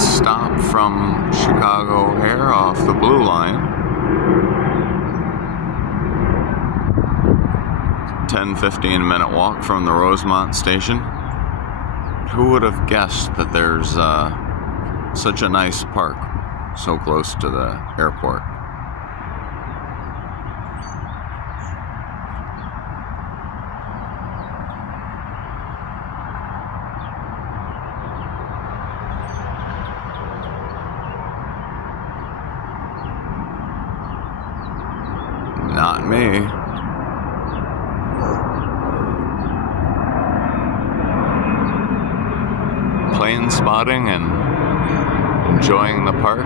next stop from Chicago here off the Blue Line. 10-15 minute walk from the Rosemont station. Who would have guessed that there's such a nice park so close to the airport? Not me. Plane spotting and enjoying the park.